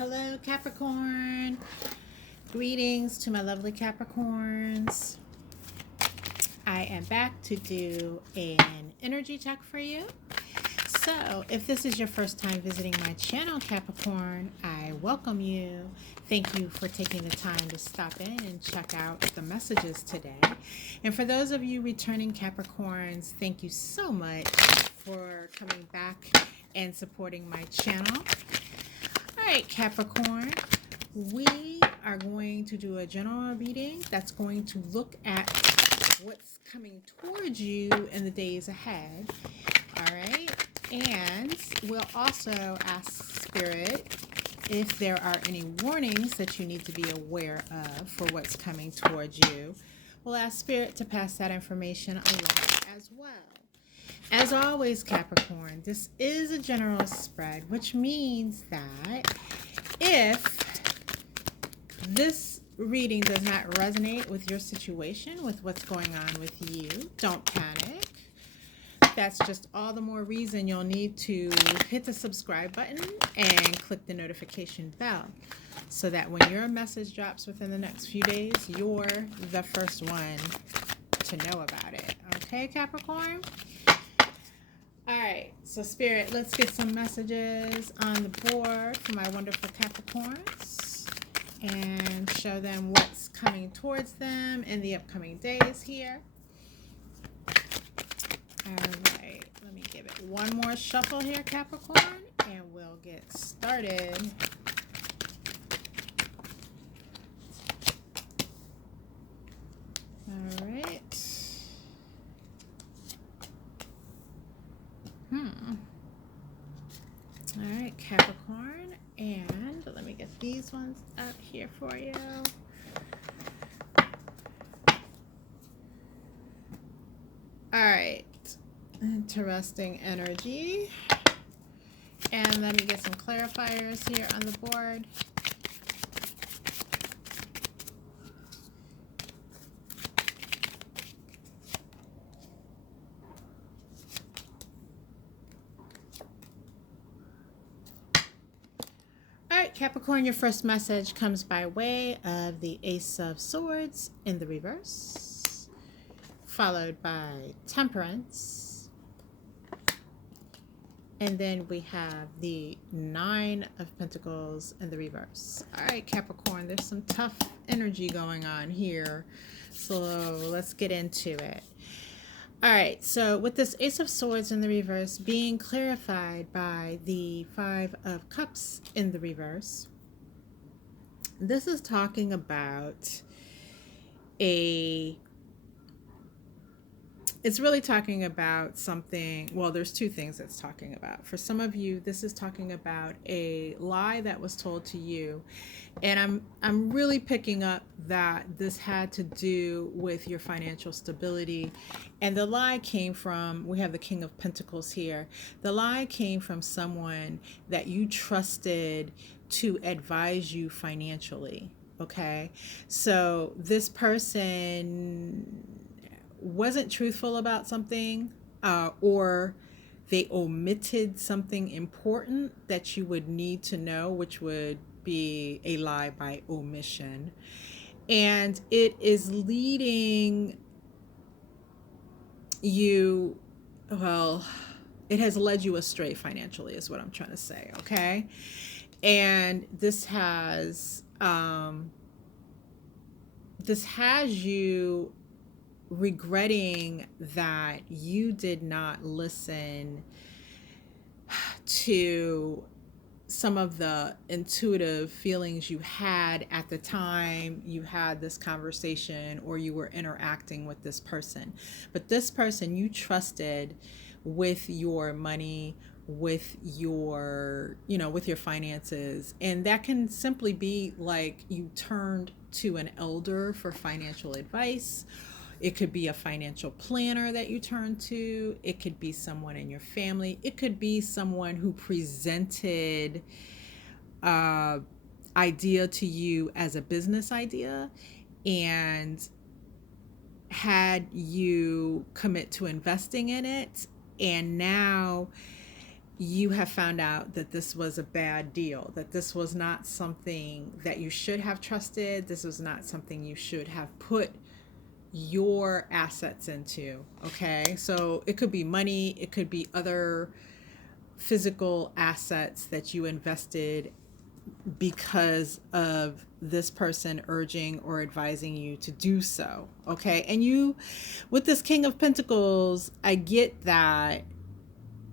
Hello, Capricorn. Greetings to my lovely Capricorns. I am back to do an energy check for you. So, if this is your first time visiting my channel, Capricorn, I welcome you. Thank you for taking the time to stop in and check out the messages today. And for those of you returning Capricorns, thank you so much for coming back and supporting my channel. All right, Capricorn, we are going to do a general reading that's going to look at what's coming towards you in the days ahead. All right, and we'll also ask Spirit if there are any warnings that you need to be aware of for what's coming towards you. We'll ask Spirit to pass that information along as well. As always, Capricorn, this is a general spread, which means that if this reading does not resonate with your situation, with what's going on with you, don't panic. That's just all the more reason you'll need to hit the subscribe button and click the notification bell so that when your message drops within the next few days, you're the first one to know about it. Okay, Capricorn? All right, so Spirit, let's get some messages on the board for my wonderful Capricorns and show them what's coming towards them in the upcoming days here. All right, let me give it one more shuffle here, Capricorn, and we'll get started. All right. All right, Capricorn, and let me get these ones up here for you. All right, interesting energy. And let me get some clarifiers here on the board. All right, Capricorn, your first message comes by way of the Ace of Swords in the reverse, followed by Temperance. And then we have the Nine of Pentacles in the reverse. All right, Capricorn, there's some tough energy going on here. So let's get into it. All right, so with this Ace of Swords in the reverse being clarified by the Five of Cups in the reverse, this is talking about it's really talking about something. Well, there's two things it's talking about. For some of you, this is talking about a lie that was told to you. And I'm really picking up that this had to do with your financial stability. And the lie came from, we have the King of Pentacles here. The lie came from someone that you trusted to advise you financially. Okay? So this person wasn't truthful about something, or they omitted something important that you would need to know, which would be a lie by omission. And it is leading you, well, it has led you astray financially is what I'm trying to say, okay? And this has you regretting that you did not listen to some of the intuitive feelings you had at the time you had this conversation or you were interacting with this person. But this person you trusted with your money, with your, with your finances. And that can simply be like you turned to an elder for financial advice. It could be a financial planner that you turn to. It could be someone in your family. It could be someone who presented idea to you as a business idea and had you commit to investing in it. And now you have found out that this was a bad deal, that this was not something that you should have trusted. This was not something you should have put your assets into. Okay. So it could be money, it could be other physical assets that you invested because of this person urging or advising you to do so. Okay. And you, with this King of Pentacles, I get that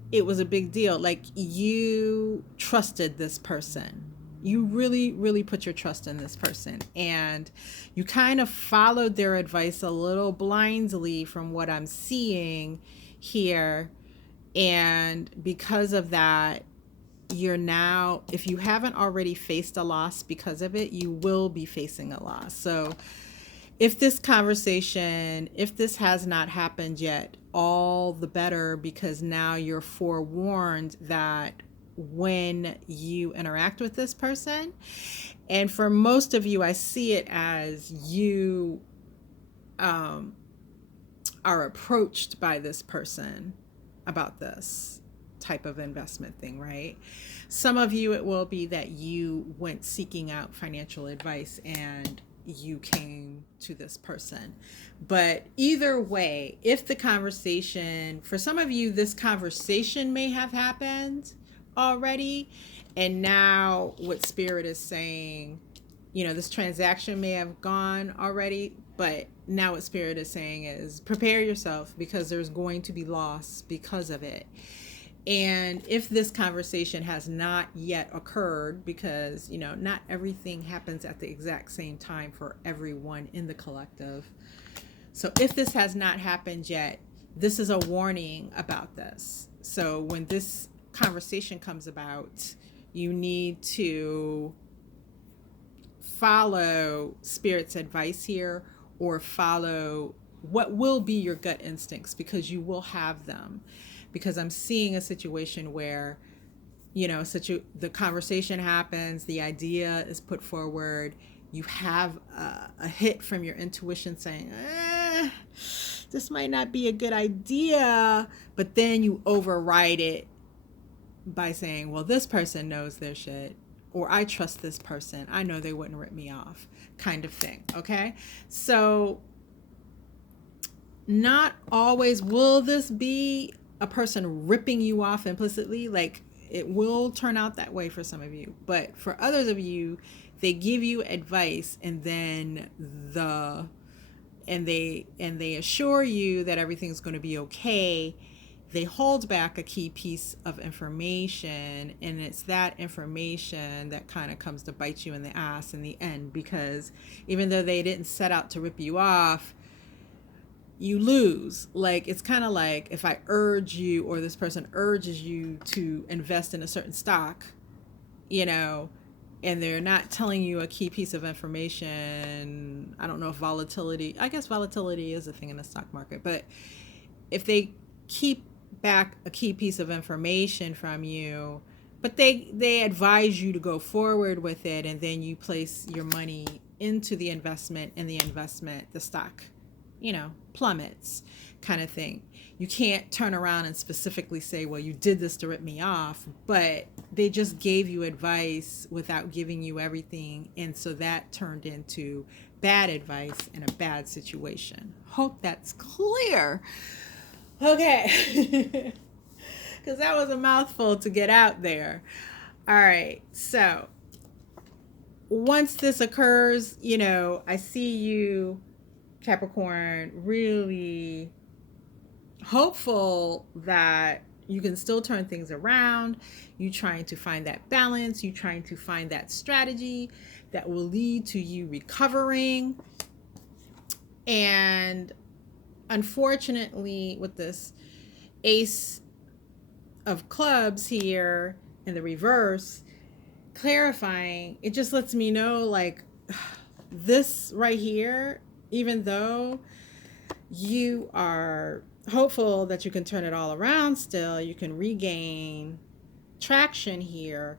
it was a big deal. Like, you trusted this person. You really, really put your trust in this person. And you kind of followed their advice a little blindly from what I'm seeing here. And because of that, you're now, if you haven't already faced a loss because of it, you will be facing a loss. So if this conversation, if this has not happened yet, all the better, because now you're forewarned that when you interact with this person, and for most of you, I see it as you are approached by this person about this type of investment thing, right? Some of you, it will be that you went seeking out financial advice and you came to this person. But either way, if the conversation, for some of you, this conversation may have happened already, and now what Spirit is saying, this transaction may have gone already, but now what Spirit is saying is prepare yourself, because there's going to be loss because of it. And if this conversation has not yet occurred, because, not everything happens at the exact same time for everyone in the collective. So if this has not happened yet, this is a warning about this. So when this conversation comes about, you need to follow Spirit's advice here, or follow what will be your gut instincts, because you will have them. Because I'm seeing a situation where, the conversation happens, the idea is put forward, you have a hit from your intuition saying, this might not be a good idea, but then you override it by saying, well, this person knows their shit, or I trust this person, I know they wouldn't rip me off, kind of thing. Okay, so not always will this be a person ripping you off implicitly. Like, it will turn out that way for some of you, but for others of you, they give you advice and then they assure you that everything's going to be okay. They hold back a key piece of information, and it's that information that kind of comes to bite you in the ass in the end, because even though they didn't set out to rip you off, you lose. Like, it's kind of like if I urge you, or this person urges you to invest in a certain stock, and they're not telling you a key piece of information. I don't know if volatility, I guess volatility is a thing in the stock market, but if they keep back a key piece of information from you, but they advise you to go forward with it, and then you place your money into the investment, and the stock, plummets, kind of thing. You can't turn around and specifically say, well, you did this to rip me off, but they just gave you advice without giving you everything. And so that turned into bad advice and a bad situation. Hope that's clear. Okay. Because that was a mouthful to get out there. All right. So once this occurs, I see you, Capricorn, really hopeful that you can still turn things around. You trying to find that balance. You trying to find that strategy that will lead to you recovering. And unfortunately, with this Ace of Clubs here in the reverse, clarifying, it just lets me know, like, this right here, even though you are hopeful that you can turn it all around still, you can regain traction here,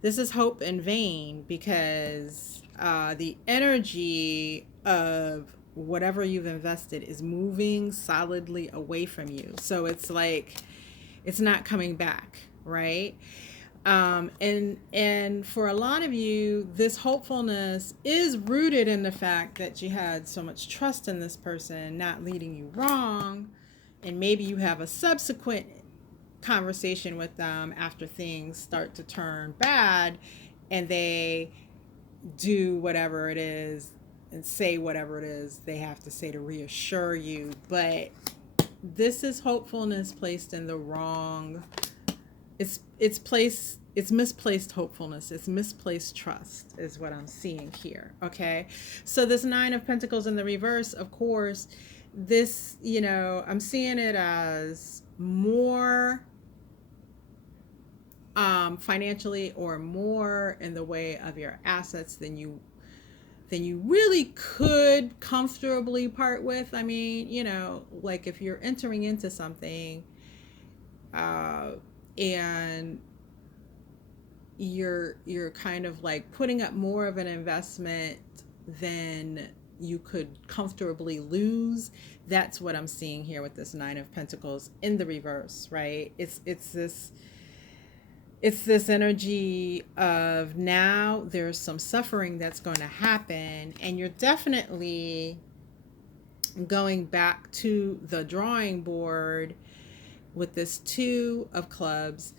this is hope in vain, because the energy of whatever you've invested is moving solidly away from you. So it's like it's not coming back. right? And for a lot of you, this hopefulness is rooted in the fact that you had so much trust in this person not leading you wrong, and maybe you have a subsequent conversation with them after things start to turn bad, and they do whatever it is and say whatever it is they have to say to reassure you. But this is hopefulness placed in the wrong, it's misplaced hopefulness, it's misplaced trust is what I'm seeing here. Okay, so this Nine of Pentacles in the reverse, of course, this, I'm seeing it as more financially, or more in the way of your assets than you really could comfortably part with. I mean, like if you're entering into something and you're kind of like putting up more of an investment than you could comfortably lose. That's what I'm seeing here with this Nine of Pentacles in the reverse, right? It's this energy of, now there's some suffering that's going to happen, and you're definitely going back to the drawing board with this Two of Clubs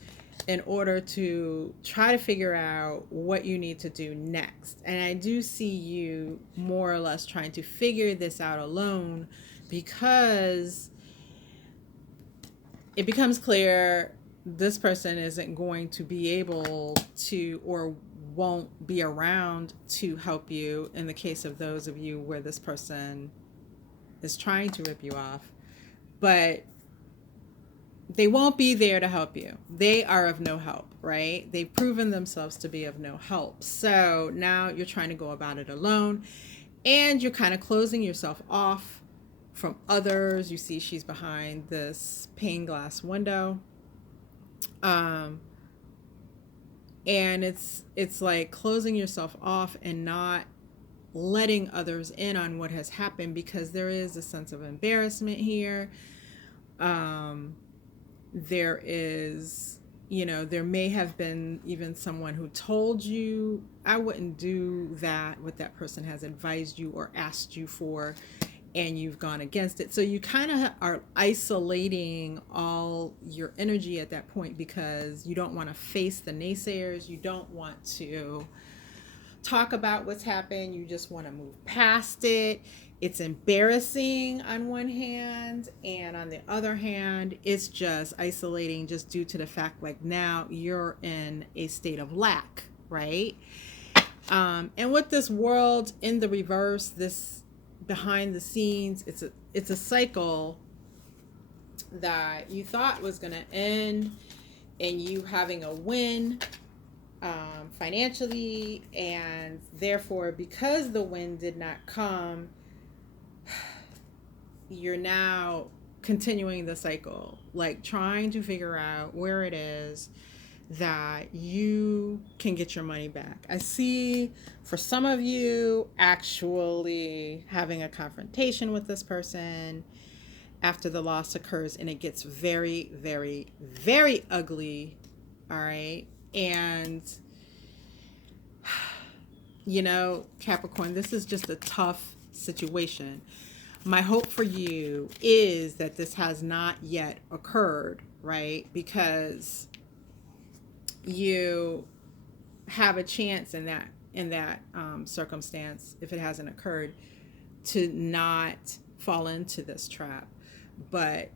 in order to try to figure out what you need to do next. And I do see you more or less trying to figure this out alone, because it becomes clear this person isn't going to be able to, or won't be around to help you in the case of those of you where this person is trying to rip you off. But they won't be there to help you. They are of no help, right? They've proven themselves to be of no help. So now you're trying to go about it alone, and you're kind of closing yourself off from others. You see she's behind this pane glass window. And it's like closing yourself off and not letting others in on what has happened, because there is a sense of embarrassment here. There is, there may have been even someone who told you, I wouldn't do that, what that person has advised you or asked you for, and you've gone against it. So you kind of are isolating all your energy at that point, because you don't want to face the naysayers. You don't want to talk about what's happened. You just want to move past it. It's embarrassing on one hand, and on the other hand, it's just isolating, just due to the fact, like, now you're in a state of lack, right? And with this World in the reverse, this behind the scenes, it's a cycle that you thought was going to end and you having a win financially, and therefore, because the win did not come, you're now continuing the cycle, like trying to figure out where it is that you can get your money back. I see for some of you actually having a confrontation with this person after the loss occurs, and it gets very, very, very ugly. All right. And Capricorn, this is just a tough situation. My hope for you is that this has not yet occurred, right? Because you have a chance in that circumstance, if it hasn't occurred, to not fall into this trap. But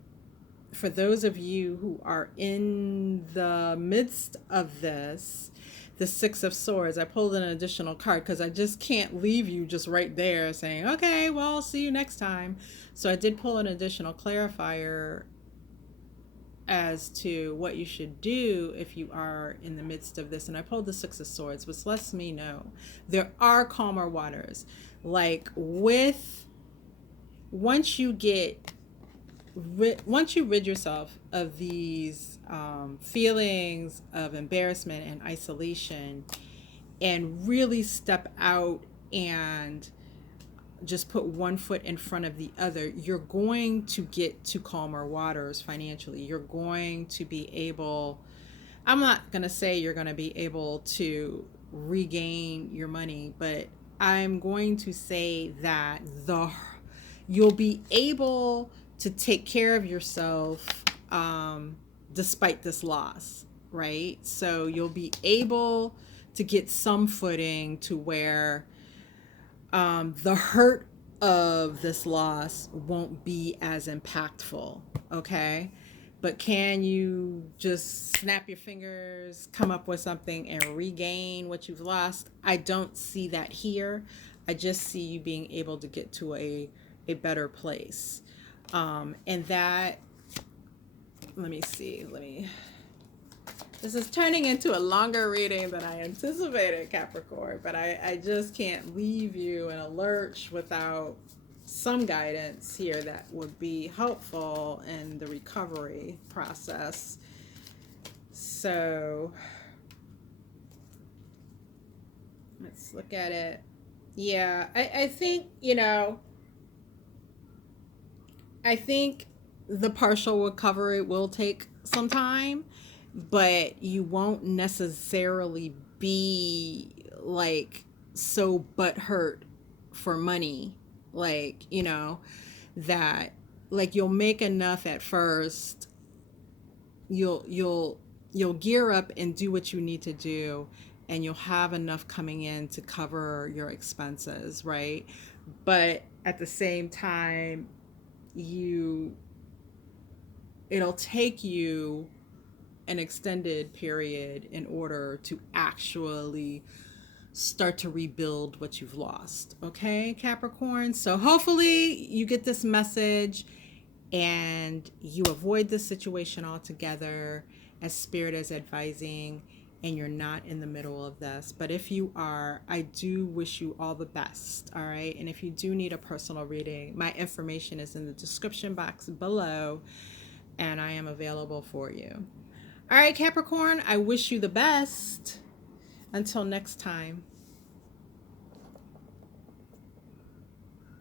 for those of you who are in the midst of this, the Six of Swords, I pulled an additional card because I just can't leave you just right there saying, okay, well, I'll see you next time. So I did pull an additional clarifier as to what you should do if you are in the midst of this. And I pulled the Six of Swords, which lets me know there are calmer waters. Like once you rid yourself of these feelings of embarrassment and isolation, and really step out and just put one foot in front of the other, you're going to get to calmer waters financially. You're going to be able, I'm not going to say you're going to be able to regain your money, but I'm going to say that you'll be able to take care of yourself despite this loss, right? So you'll be able to get some footing to where the hurt of this loss won't be as impactful, okay? But can you just snap your fingers, come up with something, and regain what you've lost? I don't see that here. I just see you being able to get to a better place. And that, let me see, this is turning into a longer reading than I anticipated, Capricorn, but I just can't leave you in a lurch without some guidance here that would be helpful in the recovery process. So let's look at it. Yeah, I think, I think the partial recovery will take some time, but you won't necessarily be like so butthurt for money, like, that like you'll make enough at first, you'll gear up and do what you need to do, and you'll have enough coming in to cover your expenses, right? But at the same time, you it'll take you an extended period in order to actually start to rebuild what you've lost. Okay, Capricorn? So hopefully you get this message and you avoid this situation altogether as Spirit is advising, and you're not in the middle of this. But if you are, I do wish you all the best. All right. And if you do need a personal reading, my information is in the description box below, and I am available for you. All right, Capricorn, I wish you the best. Until next time.